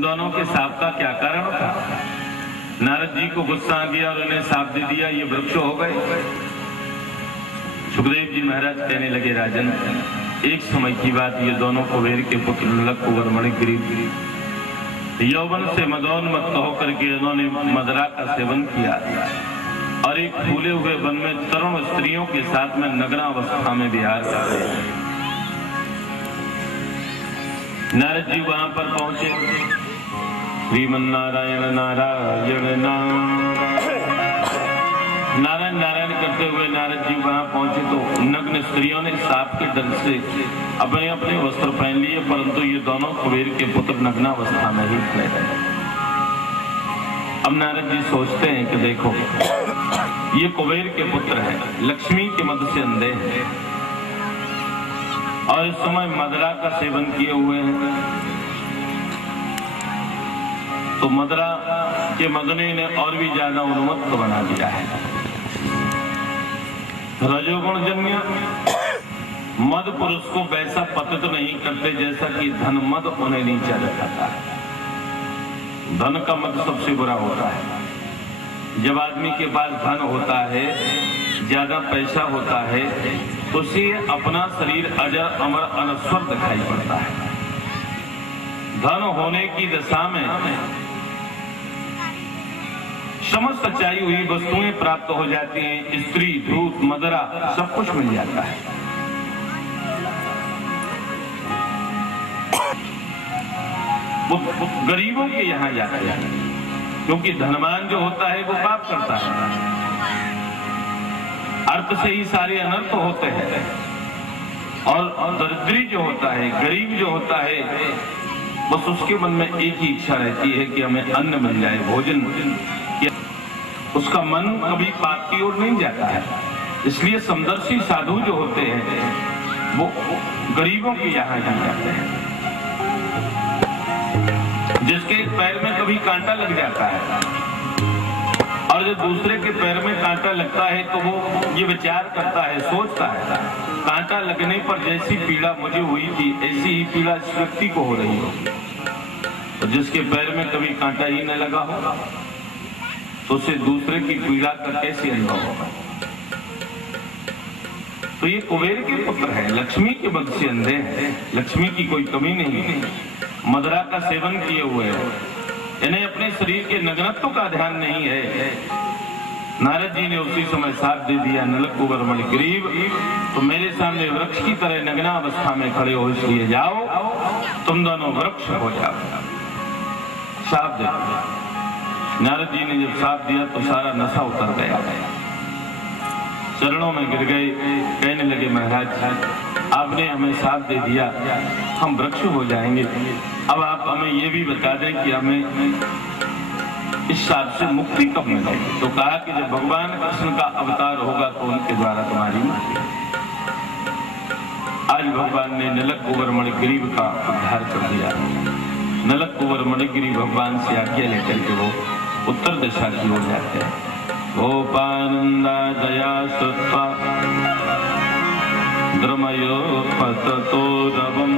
दोनों के साप का क्या कारण था? नारद जी को गुस्सा आ गया और उन्हें साप दे दिया, ये वृक्ष हो गए। सुखदेव जी महाराज कहने लगे, राजन, एक समय की बात, ये दोनों कुबेर के पुत्र नलक कुंवर मणिग्रीव यौवन से मदोन्मत्त होकर के उन्होंने मदरा का सेवन किया और एक फूले हुए वन में तरुण स्त्रियों के साथ में नग्नावस्था में विहार कर रहे हैं। नारद जी वहां पर पहुंचे। श्रीमन्नारायण नारायण नारायण नारायण करते हुए नारद जी वहां पहुंचे तो नग्न स्त्रियों ने सांप के डर से अपने अपने वस्त्र पहन लिए, परंतु ये दोनों कुबेर के पुत्र नग्नावस्था में ही खड़े रहे। अब नारद जी सोचते हैं कि देखो, ये कुबेर के पुत्र हैं, लक्ष्मी के मद से अंधे हैं और इस समय मदरा का सेवन किए हुए हैं। तो मदरा के मदने ने और भी ज्यादा उन्मत्त बना दिया है। रजोगुण जन्य मद पुरुष को वैसा पतित नहीं करते जैसा कि धन मद उन्हें नीचा दिखाता है। धन का मद सबसे बुरा होता है। जब आदमी के पास धन होता है, ज्यादा पैसा होता है, उसे अपना शरीर अजर अमर अनस्वर दिखाई पड़ता है। धन होने की दशा में समस्त चाहिए हुई वस्तुएं प्राप्त हो जाती हैं, स्त्री, दूध, मदरा, सब कुछ मिल जाता है। वो गरीबों के यहाँ जाते हैं, क्योंकि धनवान जो होता है वो पाप करता है। अर्थ से ही सारे अनर्थ होते हैं। और दरिद्री जो होता है, गरीब जो होता है, बस उसके मन में एक ही इच्छा रहती है कि हमें अन्न मिल जाए, भोजन। उसका मन कभी पाप की ओर नहीं जाता है। इसलिए समदर्शी साधु जो होते हैं वो गरीबों के यहाँ जाते हैं। जिसके पैर में कभी कांटा लग जाता है और जब दूसरे के पैर में कांटा लगता है तो वो ये विचार करता है, सोचता है, कांटा लगने पर जैसी पीड़ा मुझे हुई थी ऐसी ही पीड़ा इस व्यक्ति को हो रही होगी। तो जिसके पैर में कभी कांटा ही न लगा हो तो उसे दूसरे की पीड़ा का कैसे अनुभव होगा? तो ये कुबेर के पुत्र हैं, लक्ष्मी के मद से अंधे हैं, लक्ष्मी की कोई कमी नहीं है, मदरा का सेवन किए हुए हैं, इन्हें अपने शरीर के नग्नत्व का ध्यान नहीं है। नारद जी ने उसी समय साथ दे दिया, नलक कुंवर मणिग्रीव, तो मेरे सामने वृक्ष की तरह नग्नावस्था में खड़े हो, इसलिए जाओ, तुम दोनों वृक्ष हो जाओ। साथ दे दिया। नारद जी ने जब साथ दिया तो सारा नशा उतर गया, चरणों में गिर गए, कहने लगे, महाराज आपने हमें साथ दे दिया, हम वृक्ष हो जाएंगे, अब आप हमें ये भी बता दें कि हमें इस साप से मुक्ति कब मिलेगी? तो कहा कि जब भगवान कृष्ण का अवतार होगा तो उनके द्वारा तुम्हारी मुक्ति। आज भगवान ने नलक कुंवर मणिग्रीव का उद्धार कर दिया। नलक कुंवर मणिग्रीव भगवान से आज्ञा लेकर के वो उत्तर दिशा की ओर जाते हैं। गोपानंदा दया सुत्वा द्रमयो पततो रवम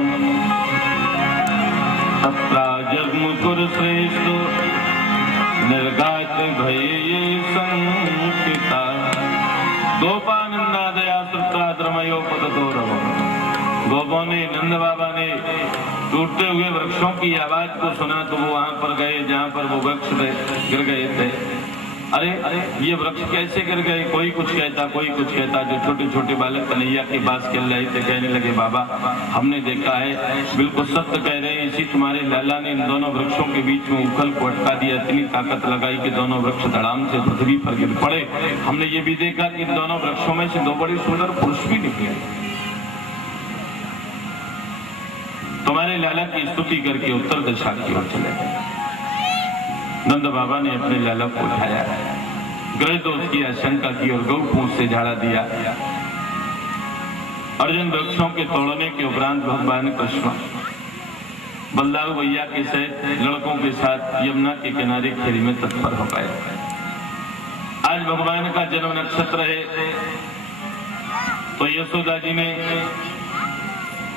तत्रा जगमुकुर श्रेष्ठ निर्गात भये संकिता। गोपानंदा दया सुत्वा द्रमयो पततो रवम। गोपों ने, नंद बाबा ने टूटते हुए वृक्षों की आवाज को सुना तो वो वहां पर गए जहां पर वो वृक्ष गिर गए थे। अरे ये वृक्ष कैसे गिर गए? कोई कुछ कहता, कोई कुछ कहता। जो छोटे छोटे बालक कन्हैया के पास खेल रहे थे कहने लगे, बाबा हमने देखा है, बिल्कुल सत्य कह रहे हैं, इसी तुम्हारे लाला ने इन दोनों वृक्षों के बीच में उखल को अटका दिया, इतनी ताकत लगाई कि दोनों वृक्ष धड़ाम से पृथ्वी पर गिर पड़े। हमने ये भी देखा कि इन दोनों वृक्षों में से दो बड़े सुंदर पुरुष भी निकले। तुम्हारे लाला की स्तुति करके उत्तर दिशा की ओर चले गए। नंद बाबा ने अपने लाला को उठाया, ग्रह दोष की आशंका की और गौ पूंछ से झाड़ा दिया। अर्जुन वृक्षों के तोड़ने के उपरांत भगवान कृष्ण बलदाऊ भैया के सहित लड़कों के साथ यमुना के किनारे खेल में तत्पर हो गए। आज भगवान का जन्म नक्षत्र है तो यशोदा जी ने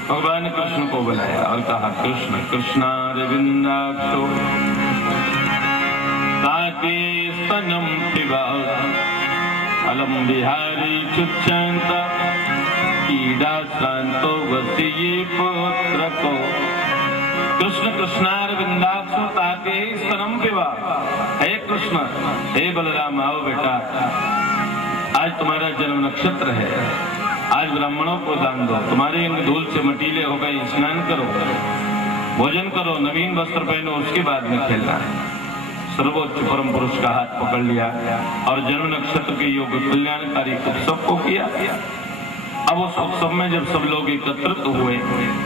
भगवान कृष्ण को बुलाया और कहा, कृष्ण कृष्णारविंदाक्षो ताके स्तनम पिबा अलम बिहारी चुच्चांत कीड़ा शांतो वसीये पुत्र को। कृष्ण कृष्णारविंदाक्षो ताके स्तनम पिबा। हे कृष्ण, हे बलराम, आओ बेटा, आज तुम्हारा जन्म नक्षत्र है, आज ब्राह्मणों को दान दो, तुम्हारे अंग धूल से मटीले हो गए, स्नान करो, भोजन करो, नवीन वस्त्र पहनो, उसके बाद में खेलना है। सर्वोच्च परम पुरुष का हाथ पकड़ लिया और जन्म नक्षत्र के योग कल्याणकारी उत्सव को किया। अब उस उत्सव में जब सब लोग एकत्रित हुए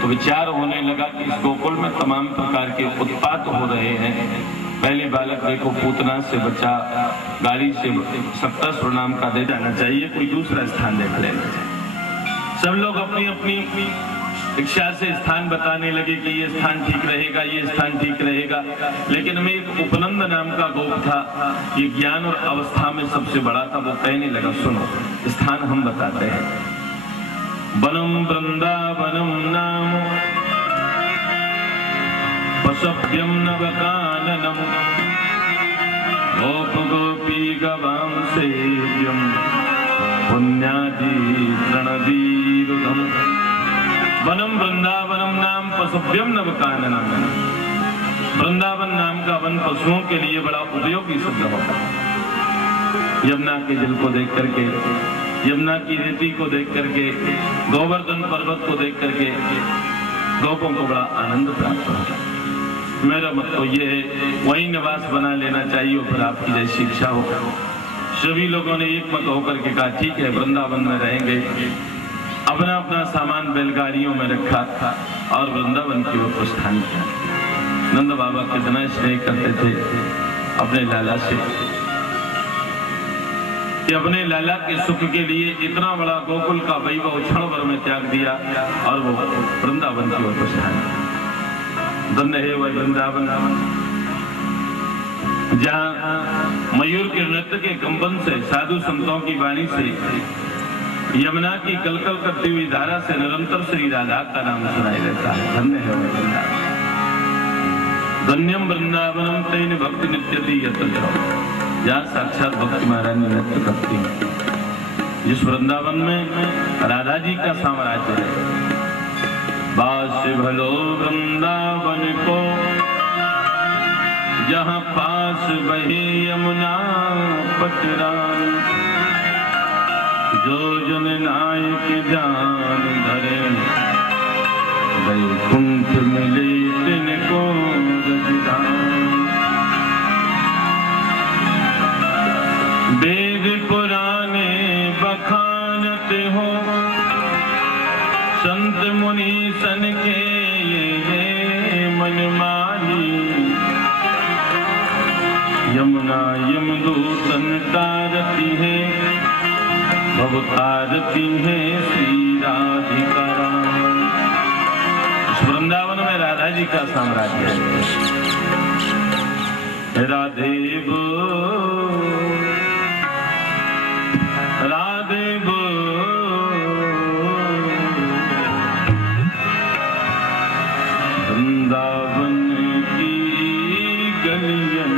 तो विचार होने लगा कि इस गोकुल में तमाम प्रकार के उत्पात हो रहे हैं। पहले बालक देखो पूतना से बचा, गाड़ी से सत्ता सुनाम का दे जाना चाहिए, कोई दूसरा स्थान देख लेना चाहिए। सब लोग अपनी अपनी इच्छा से स्थान बताने लगे कि ये स्थान ठीक रहेगा, ये स्थान ठीक रहेगा। लेकिन मैं एक उपनंद नाम का गोप था, ये ज्ञान और अवस्था में सबसे बड़ा था। वो कहने लगा, सुनो स्थान हम बताते हैं। वनम वृंदावनम नाम पशव्यम नवकाननम गोप गोपी गवाम सेव्यम पुण्यादि प्रणदीरुधम। वनम वृंदावनम नाम पशुभ्यम नवकाननम। वृंदावन नाम का वन पशुओं के लिए बड़ा उपयोगी सिद्ध होता है। यमुना के जल को देख करके, यमुना की रेती को देख करके, गोवर्धन पर्वत को देख करके गोपों को बड़ा आनंद प्राप्त होता है। मेरा मत तो ये है वही निवास बना लेना चाहिए, फिर आपकी जैसी इच्छा हो। सभी लोगों ने एक मत होकर के कहा, ठीक है वृंदावन में रहेंगे। अपना अपना सामान बैलगाड़ियों में रखा और वृंदावन की ओर प्रस्थान किया। नंद बाबा कितना स्नेह करते थे अपने लाला से, कि अपने लाला के सुख के लिए इतना बड़ा गोकुल का वैभव क्षण भर में त्याग दिया और वो वृंदावन की ओर प्रस्थान किया। धन्य है वह वृंदावन, जहाँ मयूर के नृत्य के कंपन से, साधु संतों की वाणी से, यमुना की कलकल करती हुई धारा से निरंतर श्री राधा का नाम सुनाई देता है। धन्य है वह वृंदावन। धन्यम वृंदावनम तेन भक्ति नित्यति यत्र जहाँ साक्षात भक्ति महारानी नृत्य करती है। जिस वृंदावन में राधा जी का साम्राज्य है। बास भलो वृंदावन को जहाँ पास बहे यमुना पटरान, जो जन नायक जान धरे वैकुंठ मिले तिनको रजदान। वेद पुराने बखानत हो संत मुनि सन के ये मन मानी, यमुना यमदूतन तारती है भव तारती है श्री राधिका राम। वृंदावन में राधा जी का साम्राज्य है। राधे बो राधे बो वृंदावन की गलियन